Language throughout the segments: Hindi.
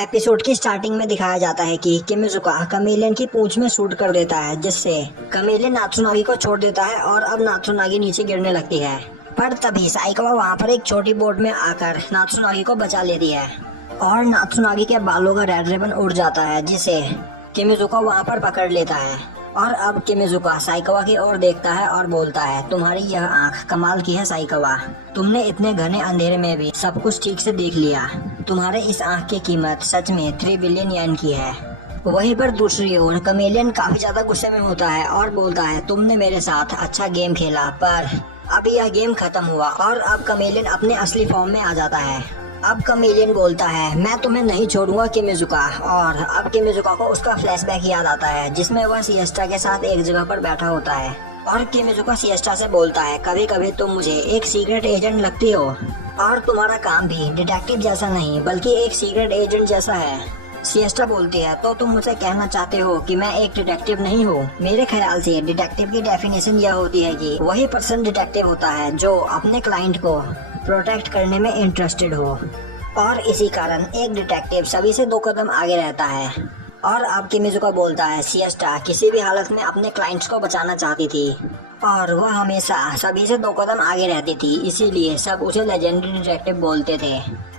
एपिसोड की स्टार्टिंग में दिखाया जाता है कि किमिजुका कमेलियन की पूंछ में शूट कर देता है, जिससे कमेलियन नात्सुनागी को छोड़ देता है और अब नात्सुनागी नीचे गिरने लगती है। पर तभी साइकावा वहाँ पर एक छोटी बोट में आकर नात्सुनागी को बचा लेती है और नात्सुनागी के बालों का रेड रिबन उड़ जाता है, जिसे किमिजुका वहाँ पर पकड़ लेता है। और अब किमिजुका साइकावा की ओर देखता है और बोलता है, तुम्हारी यह आंख कमाल की है साइकावा, तुमने इतने घने अंधेरे में भी सब कुछ ठीक से देख लिया। तुम्हारे इस आंख की कीमत सच में 3 बिलियन येन की है। वहीं पर दूसरी ओर कमेलियन काफी ज्यादा गुस्से में होता है और बोलता है, तुमने मेरे साथ अच्छा गेम खेला, पर अब यह गेम खत्म हुआ। और अब कमेलियन अपने असली फॉर्म में आ जाता है। अब कमेलियन बोलता है, मैं तुम्हें नहीं छोड़ूंगा किमिजुका। और अब किमिजुका को उसका फ्लैशबैक याद आता है, जिसमें वह सिएस्टा के साथ एक जगह पर बैठा होता है और किमिजुका सिएस्टा से बोलता है, कभी कभी तुम मुझे एक सीक्रेट एजेंट लगती हो और तुम्हारा काम भी डिटेक्टिव जैसा नहीं बल्कि एक सीक्रेट एजेंट जैसा है। सिएस्टा बोलती है, तो तुम मुझे कहना चाहते हो कि मैं एक डिटेक्टिव नहीं हूँ? मेरे ख्याल से डिटेक्टिव की डेफिनेशन यह होती है कि वही पर्सन डिटेक्टिव होता है जो अपने क्लाइंट को प्रोटेक्ट करने में इंटरेस्टेड हो। और इसी कारण एक डिटेक्टिव सभी से 2 कदम आगे रहता है। और अब किमिजुका बोलता है, सिएस्टा किसी भी हालत में अपने क्लाइंट्स को बचाना चाहती थी और वह हमेशा सभी से 2 कदम आगे रहती थी, इसीलिए सब उसे लेजेंडरी डिटेक्टिव बोलते थे।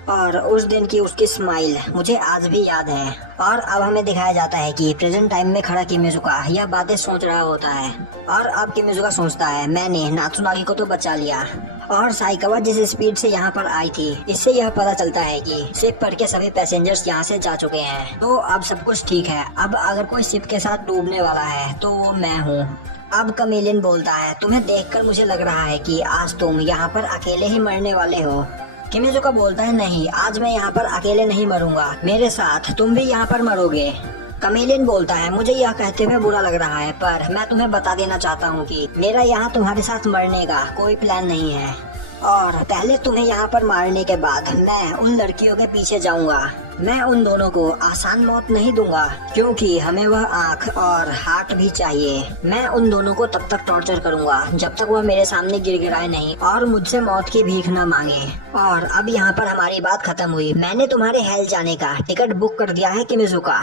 और उस दिन की उसकी स्माइल मुझे आज भी याद है। और अब हमें दिखाया जाता है कि प्रेजेंट टाइम में खड़ा किमिजुका यह बातें सोच रहा होता है। और अब किमिजुका सोचता है, मैंने नात्सुनागी को तो बचा लिया, और साइकावा जिस स्पीड से यहाँ पर आई थी, इससे यह पता चलता है कि शिप पर के सभी पैसेंजर्स यहाँ से जा चुके हैं, तो अब सब कुछ ठीक है। अब अगर कोई शिप के साथ डूबने वाला है तो वो मैं हूँ। अब कमेलियन बोलता है, तुम्हें देखकर मुझे लग रहा है कि आज तुम यहाँ पर अकेले ही मरने वाले हो। किमिजुका बोलता है, नहीं, आज मैं यहाँ पर अकेले नहीं मरूंगा, मेरे साथ तुम भी यहाँ पर मरोगे। कमेलियन बोलता है, मुझे यह कहते हुए बुरा लग रहा है, पर मैं तुम्हें बता देना चाहता हूँ कि मेरा यहाँ तुम्हारे साथ मरने का कोई प्लान नहीं है। और पहले तुम्हें यहाँ पर मारने के बाद मैं उन लड़कियों के पीछे जाऊंगा। मैं उन दोनों को आसान मौत नहीं दूंगा, क्योंकि हमें वह आंख और हार्ट भी चाहिए। मैं उन दोनों को तब तक टॉर्चर करूंगा जब तक वह मेरे सामने गिड़गिड़ाए नहीं और मुझसे मौत की भीख न मांगे। और अब यहाँ पर हमारी बात खत्म हुई। मैंने तुम्हारे हेल जाने का टिकट बुक कर दिया है किमिजुका।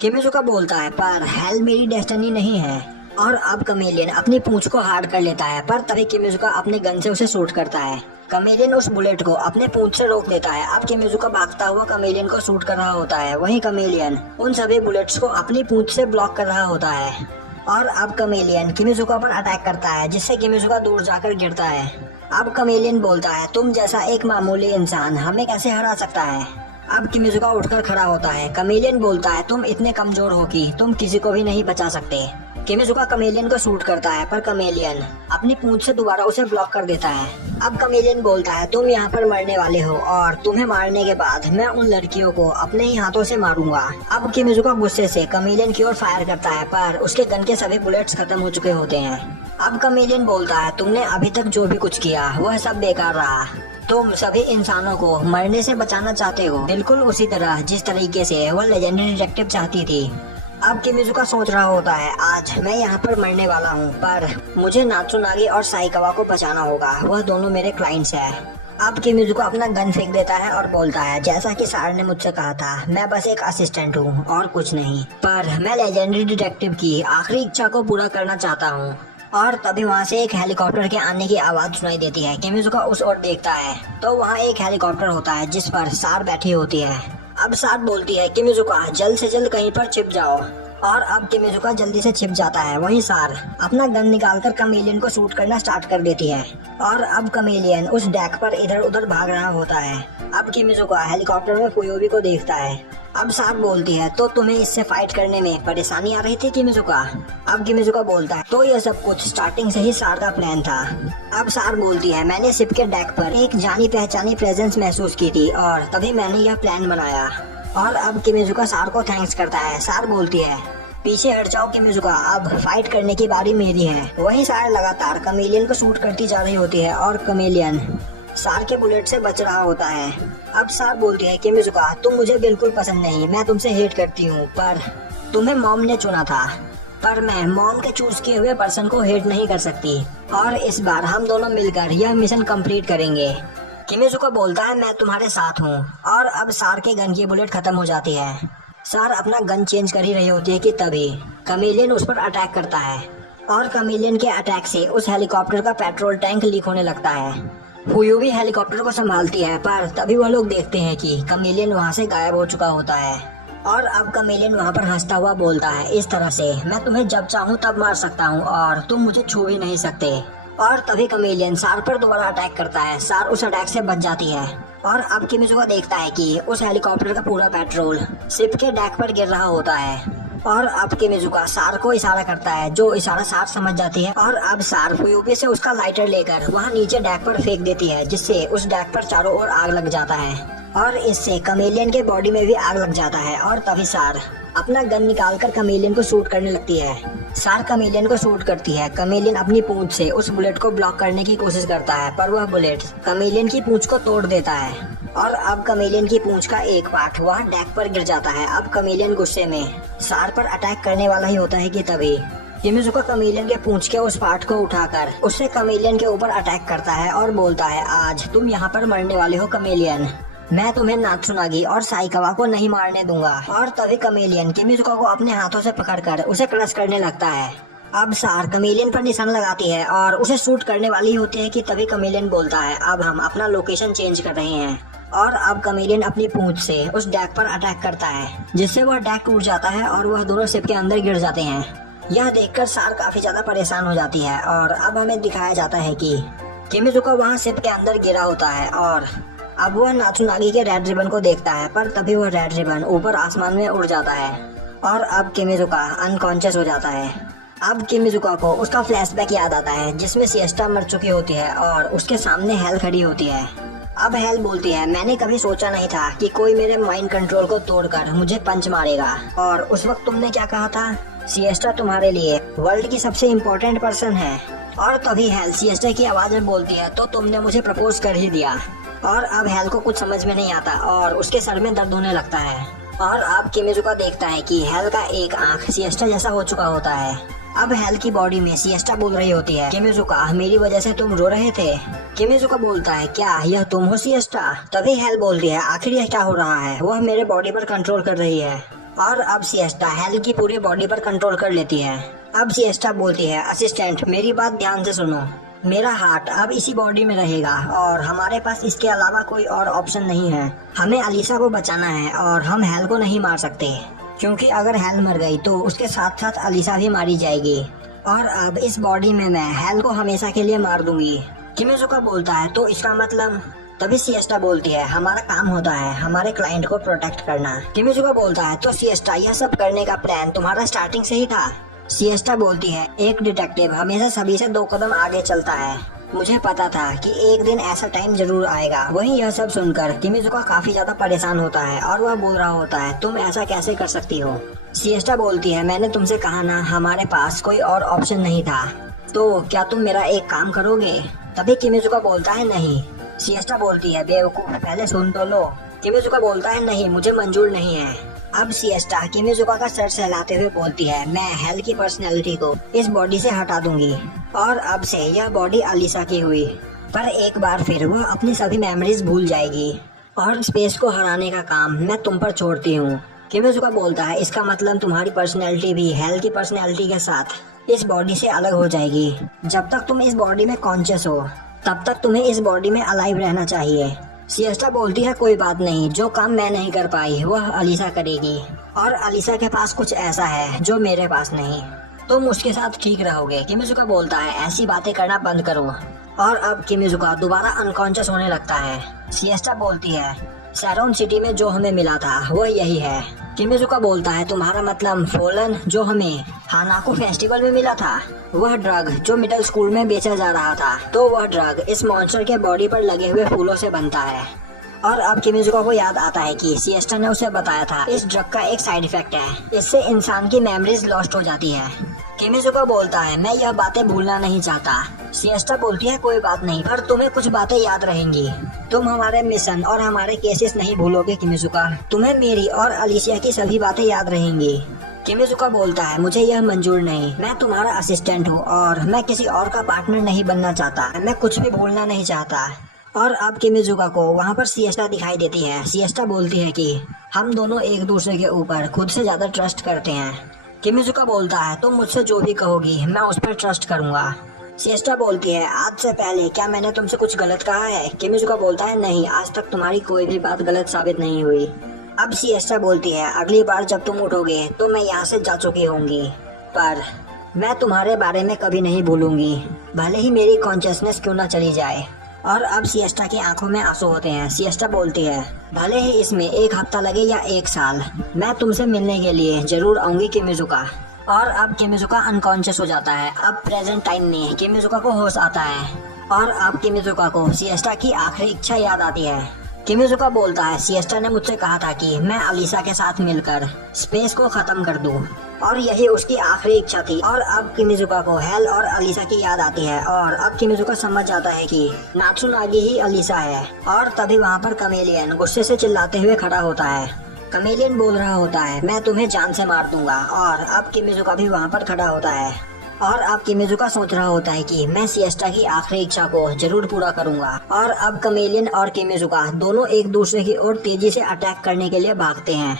किमिजुका बोलता है, पर हेल मेरी डेस्टिनी नहीं है। और अब कमेलियन अपनी पूंछ को हार्ड कर लेता है, पर तभी किमिजुका अपने गन से उसे शूट करता है। कमेलियन उस बुलेट को अपने पूंछ से रोक देता है। अब किमिजुका भागता हुआ कमेलियन को शूट कर रहा होता है, वहीं कमेलियन उन सभी बुलेट्स को अपनी पूंछ से ब्लॉक कर रहा होता है। और अब कमेलियन किमिजुका पर अटैक करता है, जिससे किमिजुका दूर जाकर गिरता है। अब कमेलियन बोलता है, तुम जैसा एक मामूली इंसान हमें कैसे हरा सकता है? अब किमिजुका उठकर खड़ा होता है। कमेलियन बोलता है, तुम इतने कमजोर हो कि तुम किसी को भी नहीं बचा सकते। किमिजुका कमेलियन को शूट करता है, पर कमेलियन अपनी पूंछ से दोबारा उसे ब्लॉक कर देता है। अब कमेलियन बोलता है, तुम यहाँ पर मरने वाले हो और तुम्हें मारने के बाद मैं उन लड़कियों को अपने ही हाथों से मारूंगा। अब किमिजुका गुस्से से कमेलियन की ओर फायर करता है, पर उसके गन के सभी बुलेट्स खत्म हो चुके होते हैं। अब कमेलियन बोलता है, तुमने अभी तक जो भी कुछ किया वह सब बेकार रहा। तुम सभी इंसानों को मरने से बचाना चाहते हो, बिल्कुल उसी तरह जिस तरीके से वह लेजेंडरी डिटेक्टिव चाहती थी। अब किमिजुका सोच रहा होता है, आज मैं यहाँ पर मरने वाला हूँ, पर मुझे नात्सुनागी और साइकावा को बचाना होगा, वह दोनों मेरे क्लाइंट्स हैं। अब किमिजुका अपना गन फेंक देता है और बोलता है, जैसा कि सार ने मुझसे कहा था, मैं बस एक असिस्टेंट हूँ और कुछ नहीं, पर मैं लेजेंडरी डिटेक्टिव की आखिरी इच्छा को पूरा करना चाहता हूँ। और तभी वहाँ से एक हेलीकॉप्टर के आने की आवाज सुनाई देती है। किमिजुका उस ओर देखता है तो वहाँ एक हेलीकॉप्टर होता है, जिस पर सार बैठी होती है। अब सार बोलती है, किमिजुका जल्द से जल्द कहीं पर छिप जाओ। और अब किमिजुका जल्दी से छिप जाता है। वहीं सार अपना गन निकालकर कमेलियन को शूट करना स्टार्ट कर देती है। और अब कमेलियन उस डेक पर इधर उधर भाग रहा होता है। अब किमिजुका हेलीकॉप्टर में फुयोबी को देखता है। अब सार बोलती है, तो तुम्हें इससे फाइट करने में परेशानी आ रही थी किमिजुका? अब किमिजुका बोलता है, तो यह सब कुछ स्टार्टिंग से ही सार का प्लान था। अब सार बोलती है, मैंने शिप के डेक पर एक जानी पहचानी प्रेजेंस महसूस की थी और तभी मैंने यह प्लान बनाया। और अब किमिजुका सार को थैंक्स करता है। सार बोलती है, पीछे हट जाओ किमिजुका, अब फाइट करने की बारी मेरी है। वहीं सार लगातार कमेलियन को शूट करती जा रही होती है और कमेलियन सार के बुलेट से बच रहा होता है। अब सार बोलती है, किमिजुका तुम मुझे बिल्कुल पसंद नहीं, मैं तुमसे हेट करती हूँ, पर तुम्हें मॉम ने चुना था, पर मैं मॉम के चूज किए हुए पर्सन को हेट नहीं कर सकती। और इस बार हम दोनों मिलकर यह मिशन कंप्लीट करेंगे। किमिजुका बोलता है मैं तुम्हारे साथ हूँ। और अब सार के गन की बुलेट खत्म हो जाती है। सार अपना गन चेंज कर ही रही होती है कि तभी कमेलियन उस पर अटैक करता है और कमेलियन के अटैक से उस हेलीकॉप्टर का पेट्रोल टैंक लीक होने लगता है। फुयू भी हेलीकॉप्टर को संभालती है, पर तभी वह लोग देखते हैं कि कमेलियन वहाँ से गायब हो चुका होता है। और अब कमेलियन वहाँ पर हंसता हुआ बोलता है इस तरह से, मैं तुम्हें जब चाहूँ तब मार सकता हूँ और तुम मुझे छू भी नहीं सकते। और तभी कमेलियन सार पर दोबारा अटैक करता है। सार उस अटैक से बच जाती है और अब किमिजुका देखता है कि उस हेलीकॉप्टर का पूरा पेट्रोल शिप के डेक पर गिर रहा होता है। और अब किमिजुका सार को इशारा करता है, जो इशारा सार समझ जाती है। और अब सार फुयुबी से उसका लाइटर लेकर वहाँ नीचे डेक पर फेंक देती है, जिससे उस डेक पर चारों ओर आग लग जाता है और इससे कमेलियन के बॉडी में भी आग लग जाता है। और तभी सार अपना गन निकालकर कमेलियन को शूट करने लगती है। सार कमेलियन को शूट करती है। कमेलियन अपनी पूंछ से उस बुलेट को ब्लॉक करने की कोशिश करता है, पर वह बुलेट कमेलियन की पूंछ को तोड़ देता है और अब कमेलियन की पूंछ का एक पार्ट वहाँ डेक पर गिर जाता है। अब कमेलियन गुस्से में सार पर अटैक करने वाला ही होता है कि तभी किमिजुका कमेलियन के पूंछ के उस पार्ट को उठाकर उससे कमेलियन के ऊपर अटैक करता है और बोलता है आज तुम यहाँ पर मरने वाले हो कमेलियन, मैं तुम्हें नात्सुनागी और साइकावा को नहीं मारने दूंगा। और तभी कमेलियन किमिजुका को अपने हाथों से पकड़कर उसे क्रश करने लगता है। अब सार कमेलियन पर निशान लगाती है और उसे शूट करने वाली होती है कि तभी कमेलियन बोलता है अब हम अपना लोकेशन चेंज कर रहे हैं। और अब कमेलियन अपनी पूंछ से उस डेक पर अटैक करता है, जिससे वह डेक टूट जाता है और वह दोनों शिप के अंदर गिर जाते हैं। यह देखकर सार काफी ज्यादा परेशान हो जाती है और अब हमें दिखाया जाता है कि किमिजुका वहाँ शिप के अंदर गिरा होता है और अब वह नात्सुनागी के रेड रिबन को देखता है, पर तभी वह रेड रिबन ऊपर आसमान में उड़ जाता है और अब किमिजुका अनकॉन्शियस हो जाता है। अब किमिजुका को उसका फ्लैशबैक याद आता है, जिसमें सिएस्टा मर चुकी होती है और उसके सामने हेल खड़ी होती है। अब हेल बोलती है मैंने कभी सोचा नहीं था कि कोई मेरे माइंड कंट्रोल को तोड़कर मुझे पंच मारेगा। और उस वक्त तुमने क्या कहा था, सिएस्टा तुम्हारे लिए वर्ल्ड की सबसे इम्पोर्टेंट पर्सन है। और तभी हेल सिएस्टा की आवाज में बोलती है तो तुमने मुझे प्रपोज कर ही दिया। और अब हेल को कुछ समझ में नहीं आता और उसके सर में दर्द होने लगता है। और अब किमिजुका देखता है कि हेल का एक आंख सिएस्टा जैसा हो चुका होता है। अब हेल की बॉडी में सिएस्टा बोल रही होती है किमिजुका मेरी वजह से तुम रो रहे थे। किमिजुका बोलता है क्या यह तुम हो सिएस्टा। तभी हेल बोलती है आखिर यह क्या हो रहा है, वह मेरे बॉडी पर कंट्रोल कर रही है। और अब सिएस्टा हेल की पूरी बॉडी पर कंट्रोल कर लेती है। अब सिएस्टा बोलती है असिस्टेंट मेरी बात ध्यान से सुनो, मेरा हार्ट अब इसी बॉडी में रहेगा और हमारे पास इसके अलावा कोई और ऑप्शन नहीं है। हमें अलीसा को बचाना है और हम हेल को नहीं मार सकते, क्योंकि अगर हेल मर गई तो उसके साथ साथ अलीसा भी मारी जाएगी। और अब इस बॉडी में मैं हेल को हमेशा के लिए मार दूंगी। किमिजुका बोलता है तो इसका मतलब। तभी सिएस्टा बोलती है हमारा काम होता है हमारे क्लाइंट को प्रोटेक्ट करना। किमिजुका बोलता है तो सिएस्टा यह सब करने का प्लान तुम्हारा स्टार्टिंग से ही था। सिएस्टा बोलती है एक डिटेक्टिव हमेशा सभी से 2 कदम आगे चलता है, मुझे पता था कि एक दिन ऐसा टाइम जरूर आएगा। वहीं यह सब सुनकर किमिजुका काफी ज्यादा परेशान होता है और वह बोल रहा होता है तुम ऐसा कैसे कर सकती हो। सिएस्टा बोलती है मैंने तुमसे कहा ना हमारे पास कोई और ऑप्शन नहीं था, तो क्या तुम मेरा एक काम करोगे। तभी किमिजुका बोलता है नहीं। सिएस्टा बोलती है बेवकूफ पहले सुन तो लो। किमिजुका बोलता है नहीं मुझे मंजूर नहीं है। अब सिएस्टा किमिजुका का सर सहलाते हुए बोलती है मैं हेल की पर्सनैलिटी को इस बॉडी से हटा दूंगी और अब से यह बॉडी अलीसा की हुई। पर एक बार फिर वह अपनी सभी मेमोरीज भूल जाएगी और स्पेस को हराने का काम मैं तुम पर छोड़ती हूँ। किमिजुका बोलता है इसका मतलब तुम्हारी पर्सनैलिटी भी हेल की पर्सनैलिटी के साथ इस बॉडी से अलग हो जाएगी। जब तक तुम इस बॉडी में कॉन्शियस हो तब तक तुम्हें इस बॉडी में अलाइव रहना चाहिए। सिएस्टा बोलती है कोई बात नहीं, जो काम मैं नहीं कर पाई वह अलीसा करेगी और अलीसा के पास कुछ ऐसा है जो मेरे पास नहीं, तुम उसके साथ ठीक रहोगे। किमिजुका बोलता है ऐसी बातें करना बंद करो। और अब किमिजुका दोबारा अनकॉन्शियस होने लगता है। सिएस्टा बोलती है सैरोन सिटी में जो हमें मिला था वह यही है। किमिजुका बोलता है तुम्हारा मतलब फोलन जो हमें हानाको फेस्टिवल में मिला था, वह ड्रग जो मिडिल स्कूल में बेचा जा रहा था, तो वह ड्रग इस मॉन्स्टर के बॉडी पर लगे हुए फूलों से बनता है। और अब किमिजुका को याद आता है कि सिएस्टा ने उसे बताया था इस ड्रग का एक साइड इफेक्ट है, इससे इंसान की मेमोरीज लॉस्ट हो जाती है। किमिजुका बोलता है मैं यह बातें भूलना नहीं चाहता। सिएस्टा बोलती है कोई बात नहीं, पर तुम्हें कुछ बातें याद रहेंगी। तुम हमारे मिशन और हमारे केसेस नहीं भूलोगे किमिजुका, तुम्हें मेरी और अलीसिया की सभी बातें याद रहेंगी। किमिजुका बोलता है मुझे यह मंजूर नहीं, मैं तुम्हारा असिस्टेंट हूँ और मैं किसी और का पार्टनर नहीं बनना चाहता, मैं कुछ भी भूलना नहीं चाहता। और अब किमिजुका को वहाँ पर सिएस्टा दिखाई देती है। सिएस्टा बोलती है कि हम दोनों एक दूसरे के ऊपर खुद से ज्यादा ट्रस्ट करते हैं। किमिजुका बोलता है तुम मुझसे जो भी कहोगी मैं उस पर ट्रस्ट करूंगा। सिएस्टा बोलती है आज से पहले क्या मैंने तुमसे कुछ गलत कहा है? किमिजुका बोलता है नहीं, आज तक तुम्हारी कोई भी बात गलत साबित नहीं हुई। अब सिएस्टा बोलती है अगली बार जब तुम उठोगे तो मैं यहाँ से जा चुकी होंगी, पर मैं तुम्हारे बारे में कभी नहीं भूलूंगी, भले ही मेरी कॉन्शियसनेस क्यों ना चली जाए। और अब सिएस्टा की आंखों में आंसू होते हैं। सिएस्टा बोलती है भले ही इसमें 1 हफ्ता लगे या 1 साल, मैं तुमसे मिलने के लिए जरूर आऊंगी किमिजुका। और अब किमिजुका अनकॉन्शियस हो जाता है। अब प्रेजेंट टाइम में किमिजुका को होश आता है और अब किमिजुका को सिएस्टा की आखिरी इच्छा याद आती है। किमिजुका बोलता है सिएस्टा ने मुझसे कहा था कि मैं अलीसा के साथ मिलकर स्पेस को खत्म कर दूं, और यही उसकी आखिरी इच्छा थी। और अब किमिजुका को हेल और अलीसा की याद आती है और अब किमिजुका समझ जाता है कि नात्सुनागी ही अलीसा है। और तभी वहाँ पर कमेलियन गुस्से से चिल्लाते हुए खड़ा होता है। कमेलियन बोल रहा होता है मैं तुम्हें जान से मार दूंगा। और अब किमिजुका भी वहाँ पर खड़ा होता है और अब किमिजुका सोच रहा होता है कि मैं सिएस्टा की आखिरी इच्छा को जरूर पूरा करूंगा। और अब कमेलियन और किमिजुका दोनों एक दूसरे की ओर तेजी से अटैक करने के लिए भागते हैं।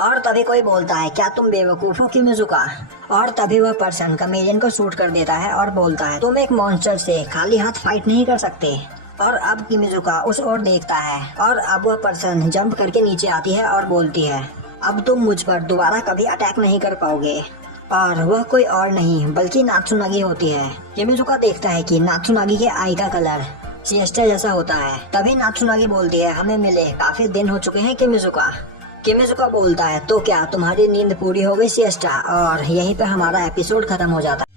और तभी कोई बोलता है क्या तुम बेवकूफ हो किमिजुका? और तभी वह पर्सन कमेलियन को शूट कर देता है और बोलता है तुम एक मॉन्स्टर से खाली हाथ फाइट नहीं कर सकते। और अब किमिजुका उस ओर देखता है और अब वह पर्सन जंप करके नीचे आती है और बोलती है अब तुम मुझ पर दोबारा कभी अटैक नहीं कर पाओगे। और वह कोई और नहीं बल्कि नात्सुनागी होती है। किमिजुका देखता है कि नात्सुनागी के आई का कलर सिएस्टा जैसा होता है। तभी नात्सुनागी बोलती है हमें मिले काफी दिन हो चुके हैं किमिजुका। किमिजुका बोलता है तो क्या तुम्हारी नींद पूरी हो गई सिएस्टा? और यहीं पे हमारा एपिसोड खत्म हो जाता है।